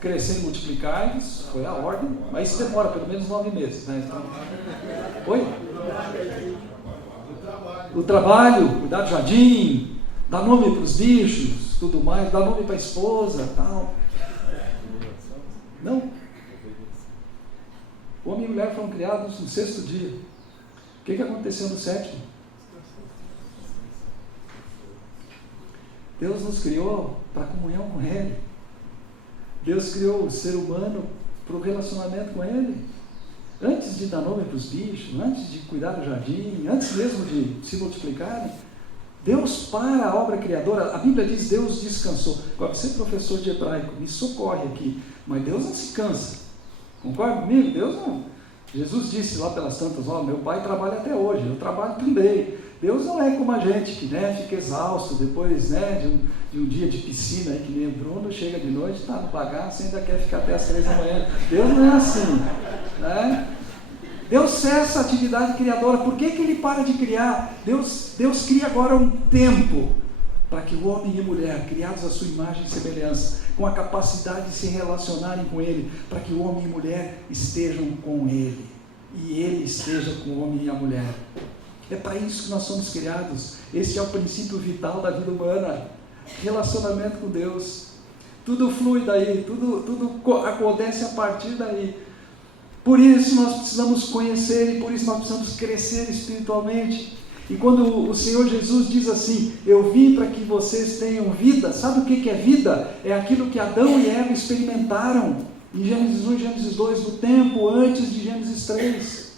Crescer e multiplicar, foi a ordem, mas isso demora pelo menos 9 meses, né? Então, oi? O trabalho, cuidar do jardim, Dá nome para os bichos, tudo mais, dá nome para a esposa, tal. Não. O homem e a mulher foram criados no 6º dia. O que aconteceu no 7º? Deus nos criou para comunhão com Ele. Deus criou o ser humano para o relacionamento com Ele. Antes de dar nome para os bichos, antes de cuidar do jardim, antes mesmo de se multiplicarem, Deus para a obra criadora. A Bíblia diz: Deus descansou. Agora, você, professor de hebraico, me socorre aqui, mas Deus não se cansa. Concorda comigo? Deus não. Jesus disse lá pelas tantas: meu pai trabalha até hoje, eu trabalho também. Deus não é como a gente que fica exausto depois de um dia de piscina, que nem o Bruno, chega de noite, está no bagaço e ainda quer ficar até as 3 da manhã. Deus não é assim, né? Deus cessa a atividade criadora. Por que Ele para de criar? Deus cria agora um tempo para que o homem e a mulher, criados à sua imagem e semelhança, com a capacidade de se relacionarem com Ele, para que o homem e a mulher estejam com Ele, e Ele esteja com o homem e a mulher. É para isso que nós somos criados. Esse é o princípio vital da vida humana. Relacionamento com Deus. Tudo flui daí, tudo acontece a partir daí. Por isso nós precisamos conhecer, e por isso nós precisamos crescer espiritualmente. E quando o Senhor Jesus diz assim: eu vim para que vocês tenham vida, sabe o que é vida? É aquilo que Adão e Eva experimentaram em Gênesis 1 e Gênesis 2, no tempo antes de Gênesis 3.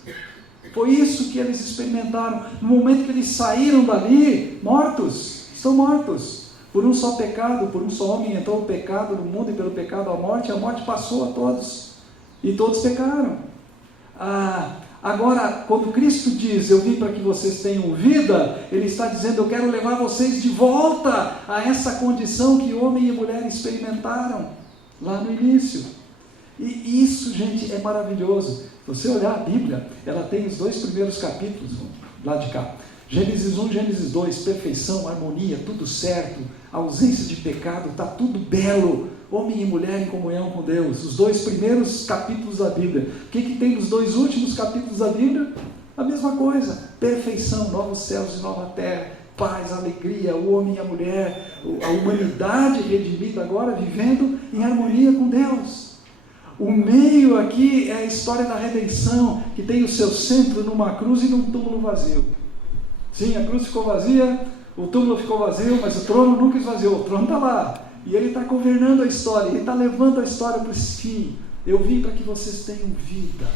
Foi isso que eles experimentaram. No momento que eles saíram dali, estão mortos. Por um só pecado, por um só homem entrou o pecado no mundo, e pelo pecado a morte passou a todos. E todos pecaram. Agora, quando Cristo diz: eu vim para que vocês tenham vida, Ele está dizendo: eu quero levar vocês de volta a essa condição que homem e mulher experimentaram lá no início. E isso, gente, é maravilhoso. Se você olhar a Bíblia, ela tem os 2 primeiros capítulos, lá de cá. Gênesis 1, Gênesis 2, perfeição, harmonia, tudo certo, ausência de pecado, está tudo belo. Homem e mulher em comunhão com Deus. Os 2 primeiros capítulos da Bíblia. O que tem nos 2 últimos capítulos da Bíblia? A mesma coisa. Perfeição, novos céus e nova terra, paz, alegria, o homem e a mulher, a humanidade redimida agora vivendo em harmonia com Deus. O meio aqui é a história da redenção, que tem o seu centro numa cruz e num túmulo vazio. Sim, a cruz ficou vazia, o túmulo ficou vazio, mas o trono nunca esvaziou, o trono está lá. E Ele está governando a história, Ele está levando a história para esse fim. Eu vim para que vocês tenham vida.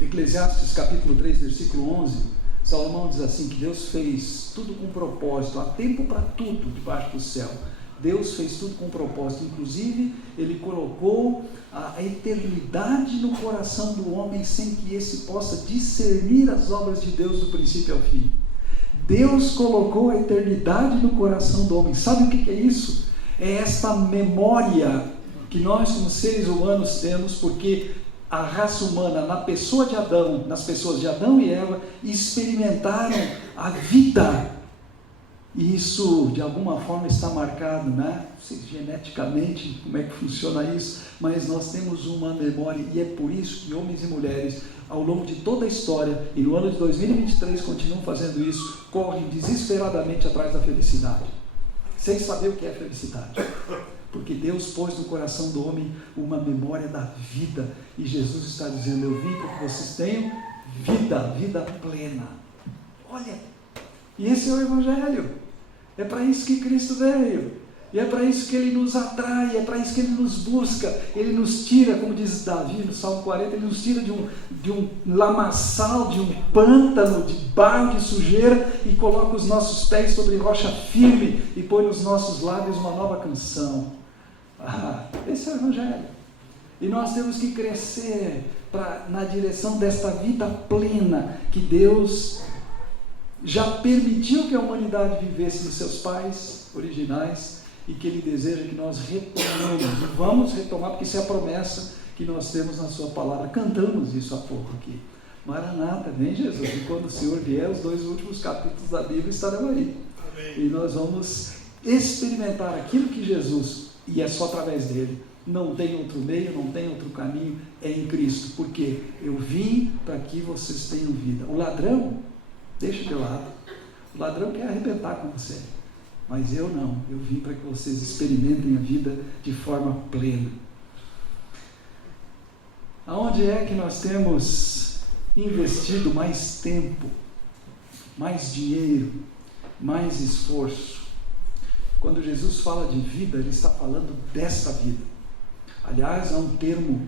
Eclesiastes capítulo 3, versículo 11, Salomão diz assim, que Deus fez tudo com propósito, há tempo para tudo debaixo do céu. Deus fez tudo com propósito, inclusive Ele colocou a eternidade no coração do homem, sem que esse possa discernir as obras de Deus do princípio ao fim. Deus colocou a eternidade no coração do homem. Sabe o que é isso? É esta memória que nós como seres humanos temos, porque a raça humana, na pessoa de Adão, nas pessoas de Adão e Eva, experimentaram a vida. E isso de alguma forma está marcado, né? Não sei geneticamente como é que funciona isso, mas nós temos uma memória, e é por isso que homens e mulheres, ao longo de toda a história, e no ano de 2023 continuam fazendo isso, correm desesperadamente atrás da felicidade, sem saber o que é felicidade, porque Deus pôs no coração do homem uma memória da vida, e Jesus está dizendo: eu vim para que vocês tenham vida plena. Olha, e esse é o Evangelho. É para isso que Cristo veio, e é para isso que Ele nos atrai, é para isso que Ele nos busca. Ele nos tira, como diz Davi no Salmo 40, Ele nos tira de um lamaçal, de um pântano, de barro, de sujeira, e coloca os nossos pés sobre rocha firme, e põe nos nossos lábios uma nova canção. Esse é o Evangelho, e nós temos que crescer na direção desta vida plena, que Deus já permitiu que a humanidade vivesse dos seus pais originais, e que Ele deseja que nós retomemos, e vamos retomar, porque isso é a promessa que nós temos na sua palavra. Cantamos isso há pouco aqui. Maranata, vem Jesus, e quando o Senhor vier, os 2 últimos capítulos da Bíblia estarão aí. Amém. E nós vamos experimentar aquilo que Jesus, e é só através dele, não tem outro meio, não tem outro caminho, é em Cristo, porque eu vim para que vocês tenham vida. O ladrão deixa de lado. O ladrão quer arrebentar com você, mas eu não. Eu vim para que vocês experimentem a vida de forma plena. Aonde é que nós temos investido mais tempo, mais dinheiro, mais esforço? Quando Jesus fala de vida, Ele está falando dessa vida. Aliás, há um termo,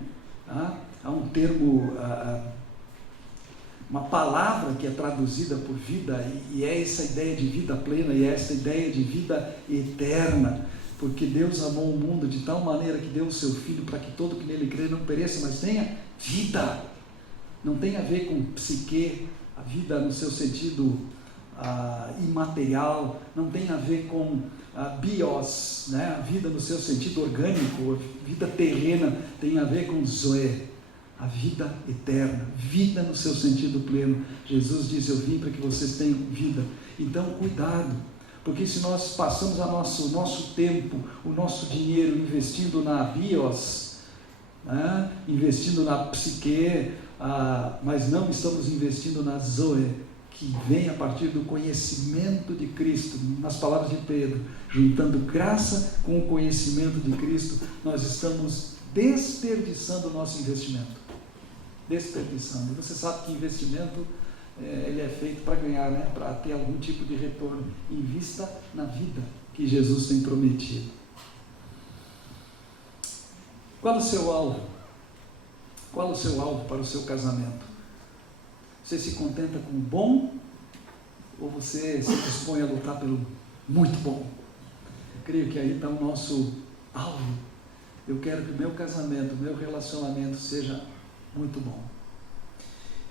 uma palavra que é traduzida por vida, e é essa ideia de vida plena, e é essa ideia de vida eterna, porque Deus amou o mundo de tal maneira que deu o seu Filho para que todo que nele crê não pereça, mas tenha vida. Não tem a ver com psique, a vida no seu sentido imaterial, não tem a ver com bios, né? A vida no seu sentido orgânico, a vida terrena, tem a ver com zoe, a vida eterna, vida no seu sentido pleno. Jesus diz: eu vim para que vocês tenham vida. Então, cuidado, porque se nós passamos o nosso tempo, o nosso dinheiro investindo na bios, né? Investindo na psique, mas não estamos investindo na zoe, que vem a partir do conhecimento de Cristo, nas palavras de Pedro, juntando graça com o conhecimento de Cristo, nós estamos desperdiçando o nosso investimento. Desperdiçando. E você sabe que investimento ele é feito para ganhar, né? Para ter algum tipo de retorno. Invista na vida que Jesus tem prometido. Qual o seu alvo? Qual o seu alvo para o seu casamento? Você se contenta com o bom ou você se dispõe a lutar pelo muito bom? Eu creio que aí está o nosso alvo. Eu quero que o meu casamento, o meu relacionamento seja muito bom.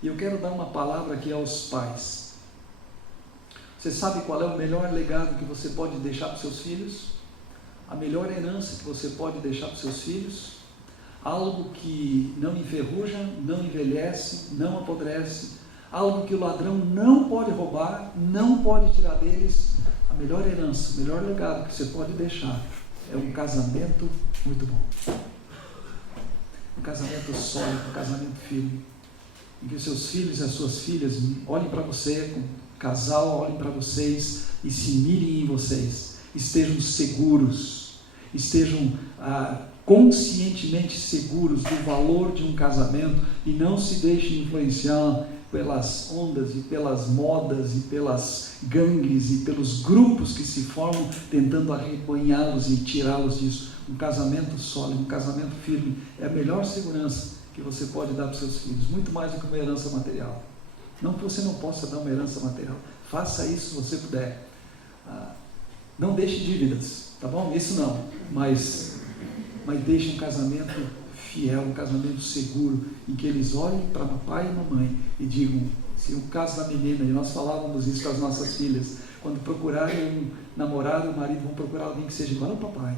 E eu quero dar uma palavra aqui aos pais. Você sabe qual é o melhor legado que você pode deixar para os seus filhos? A melhor herança que você pode deixar para os seus filhos? Algo que não enferruja, não envelhece, não apodrece, algo que o ladrão não pode roubar, não pode tirar deles. A melhor herança, o melhor legado que você pode deixar é um casamento muito bom. Um casamento sólido, um casamento firme, em que os seus filhos e as suas filhas olhem para você, como casal, olhem para vocês e se mirem em vocês, estejam seguros, estejam conscientemente seguros do valor de um casamento e não se deixem influenciar pelas ondas e pelas modas e pelas gangues e pelos grupos que se formam tentando arrebanhá-los e tirá-los disso. Um casamento sólido, um casamento firme é a melhor segurança que você pode dar para os seus filhos, muito mais do que uma herança material. Não que você não possa dar uma herança material, faça isso se você puder. Não deixe dívidas, tá bom? Isso não, mas deixe um casamento fiel, um casamento seguro, em que eles olhem para o pai e mamãe e digam, se o caso da menina, e nós falávamos isso com as nossas filhas, quando procurarem um namorado, um marido, vão procurar alguém que seja igual ao papai.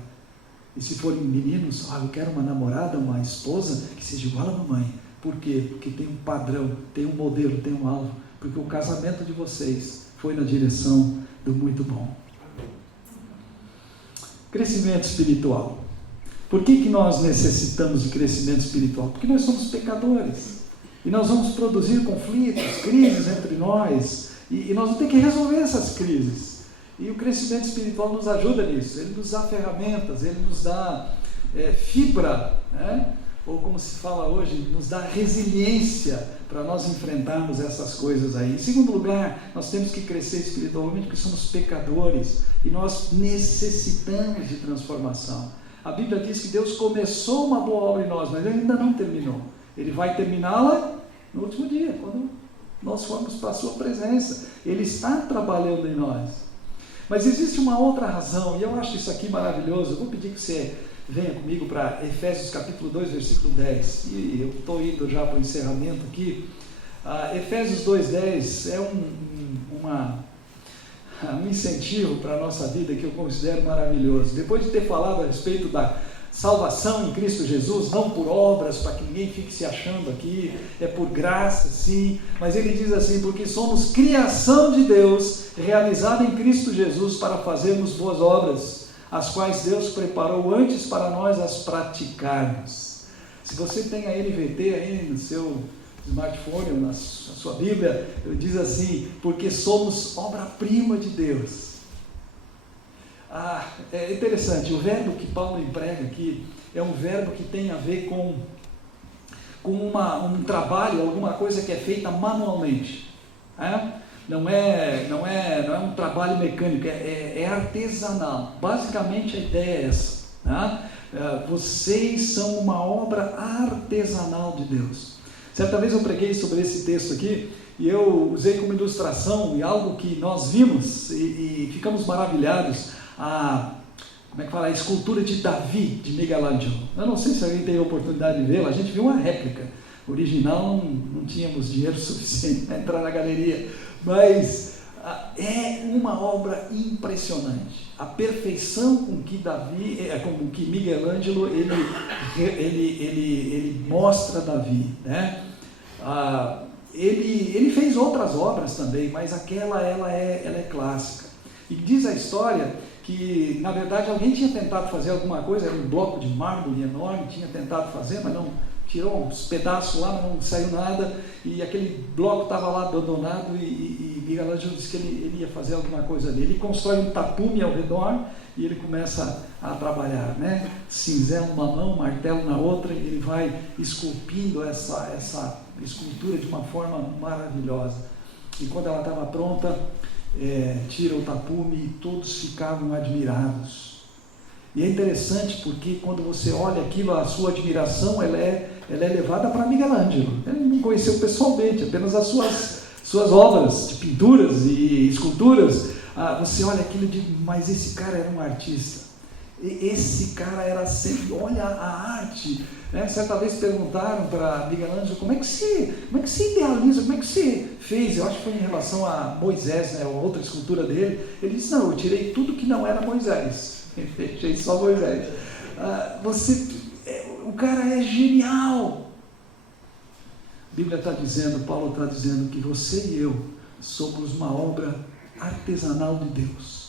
E se forem meninos, eu quero uma namorada, uma esposa que seja igual à mamãe. Por quê? Porque tem um padrão, tem um modelo, tem um alvo, porque o casamento de vocês foi na direção do muito bom. Crescimento espiritual. Por que nós necessitamos de crescimento espiritual? Porque nós somos pecadores. E nós vamos produzir conflitos, crises entre nós. E nós vamos ter que resolver essas crises. E o crescimento espiritual nos ajuda nisso. Ele nos dá ferramentas, ele nos dá fibra, né? Ou como se fala hoje, nos dá resiliência para nós enfrentarmos essas coisas aí. Em segundo lugar, nós temos que crescer espiritualmente porque somos pecadores. E nós necessitamos de transformação. A Bíblia diz que Deus começou uma boa obra em nós, mas Ele ainda não terminou. Ele vai terminá-la no último dia, quando nós formos para a sua presença. Ele está trabalhando em nós. Mas existe uma outra razão, e eu acho isso aqui maravilhoso. Eu vou pedir que você venha comigo para Efésios capítulo 2, versículo 10. E eu estou indo já para o encerramento aqui. Efésios 2,10 é um incentivo para a nossa vida que eu considero maravilhoso. Depois de ter falado a respeito da salvação em Cristo Jesus, não por obras, para que ninguém fique se achando aqui, é por graça, sim, mas ele diz assim, porque somos criação de Deus, realizada em Cristo Jesus para fazermos boas obras, as quais Deus preparou antes para nós as praticarmos. Se você tem a NVT aí no seu smartphone ou na sua Bíblia, diz assim, porque somos obra-prima de Deus. É interessante, o verbo que Paulo emprega aqui é um verbo que tem a ver com um trabalho, alguma coisa que é feita manualmente. Não é um trabalho mecânico, é artesanal. Basicamente a ideia é essa. Vocês são uma obra artesanal de Deus. Certa vez eu preguei sobre esse texto aqui, e eu usei como ilustração, e algo que nós vimos, e ficamos maravilhados, a escultura de Davi, de Michelangelo. Eu não sei se alguém teve a oportunidade de vê-la, a gente viu uma réplica. Original, não tínhamos dinheiro suficiente para entrar na galeria, mas é uma obra impressionante. A perfeição com que com que Michelangelo ele mostra Davi, né? Ele fez outras obras também, mas aquela ela é clássica. E diz a história que, na verdade, alguém tinha tentado fazer alguma coisa, era um bloco de mármore enorme, tinha tentado fazer, mas não, tirou uns pedaços lá, mas não saiu nada, e aquele bloco estava lá abandonado, e Michelangelo disse que ele ia fazer alguma coisa ali. Ele constrói um tapume ao redor, e ele começa a trabalhar, né? Cinzel numa mão, martelo na outra, e ele vai esculpindo essa escultura de uma forma maravilhosa. E quando ela estava pronta, tira o tapume e todos ficavam admirados. E é interessante porque quando você olha aquilo, a sua admiração ela é levada para Michelangelo. Ele não conheceu pessoalmente, apenas as suas obras de pinturas e esculturas. Você olha aquilo e diz, mas esse cara era um artista. Esse cara era sempre, olha a arte. Certa vez perguntaram para Michelangelo como é que se idealiza, como é que se fez. Eu acho que foi em relação a Moisés, né, outra escultura dele. Ele disse, não, eu tirei tudo que não era Moisés, fechei só Moisés. O cara é genial. A Bíblia está dizendo, Paulo está dizendo que você e eu somos uma obra artesanal de Deus.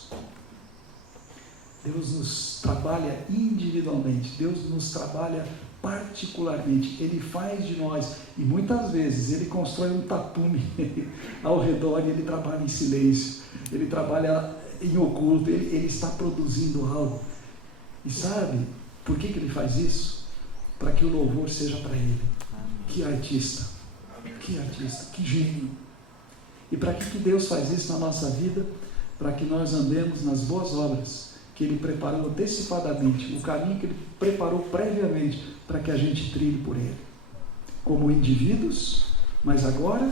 Deus nos trabalha individualmente, Deus nos trabalha particularmente, Ele faz de nós, e muitas vezes Ele constrói um tapume ao redor, e Ele trabalha em silêncio, Ele trabalha em oculto, Ele está produzindo algo. E sabe por que Ele faz isso? Para que o louvor seja para Ele. Que artista, que gênio. E para que Deus faz isso na nossa vida? Para que nós andemos nas boas obras que Ele preparou antecipadamente, o caminho que Ele preparou previamente para que a gente trilhe por Ele. Como indivíduos, mas agora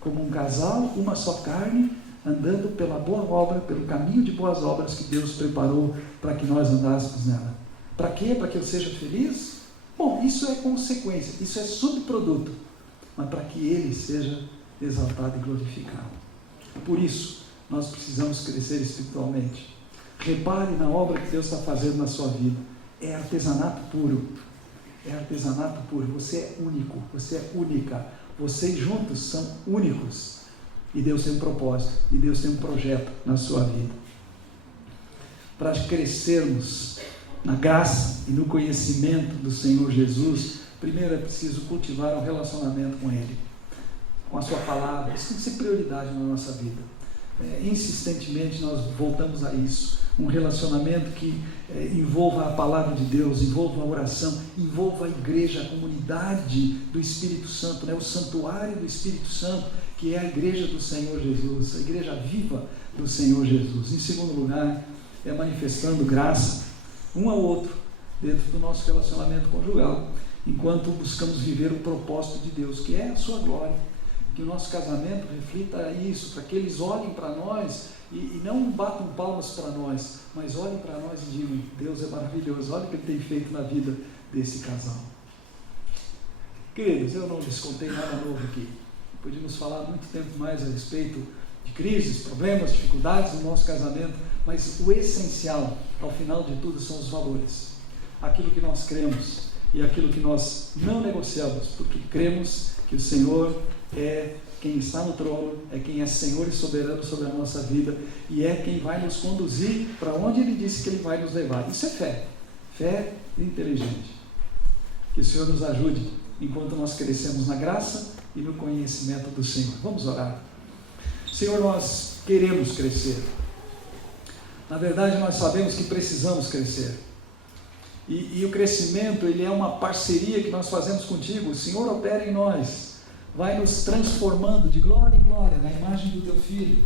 como um casal, uma só carne, andando pela boa obra, pelo caminho de boas obras que Deus preparou para que nós andássemos nela. Para quê? Para que eu seja feliz? Bom, isso é consequência, isso é subproduto, mas para que Ele seja exaltado e glorificado. Por isso, nós precisamos crescer espiritualmente. Repare na obra que Deus está fazendo na sua vida. É artesanato puro. É artesanato puro. Você é único, você é única. Vocês juntos são únicos. E Deus tem um propósito, e Deus tem um projeto na sua vida. Para crescermos na graça e no conhecimento do Senhor Jesus, primeiro é preciso cultivar um relacionamento com Ele, com a sua palavra. Isso tem que ser prioridade na nossa vida. Insistentemente nós voltamos a isso. Um relacionamento que envolva a palavra de Deus, envolva a oração, envolva a igreja, a comunidade do Espírito Santo, né? O santuário do Espírito Santo, que é a igreja do Senhor Jesus, a igreja viva do Senhor Jesus. Em segundo lugar, é manifestando graça um ao outro dentro do nosso relacionamento conjugal, enquanto buscamos viver o propósito de Deus, que é a sua glória. Que o nosso casamento reflita isso, para que eles olhem para nós e não batam palmas para nós, mas olhem para nós e digam, Deus é maravilhoso, olha o que Ele tem feito na vida desse casal. Queridos, eu não lhes contei nada novo aqui. Podíamos falar muito tempo mais a respeito de crises, problemas, dificuldades no nosso casamento, mas o essencial, ao final de tudo, são os valores. Aquilo que nós cremos e aquilo que nós não negociamos, porque cremos que o Senhor é quem está no trono, é quem é Senhor e soberano sobre a nossa vida, e é quem vai nos conduzir para onde Ele disse que Ele vai nos levar. Isso é fé inteligente. Que o Senhor nos ajude, enquanto nós crescemos na graça e no conhecimento do Senhor. Vamos orar. Senhor, nós queremos crescer. Na verdade, nós sabemos que precisamos crescer. E o crescimento, ele é uma parceria que nós fazemos contigo. O Senhor opera em nós, vai nos transformando de glória em glória na imagem do teu Filho.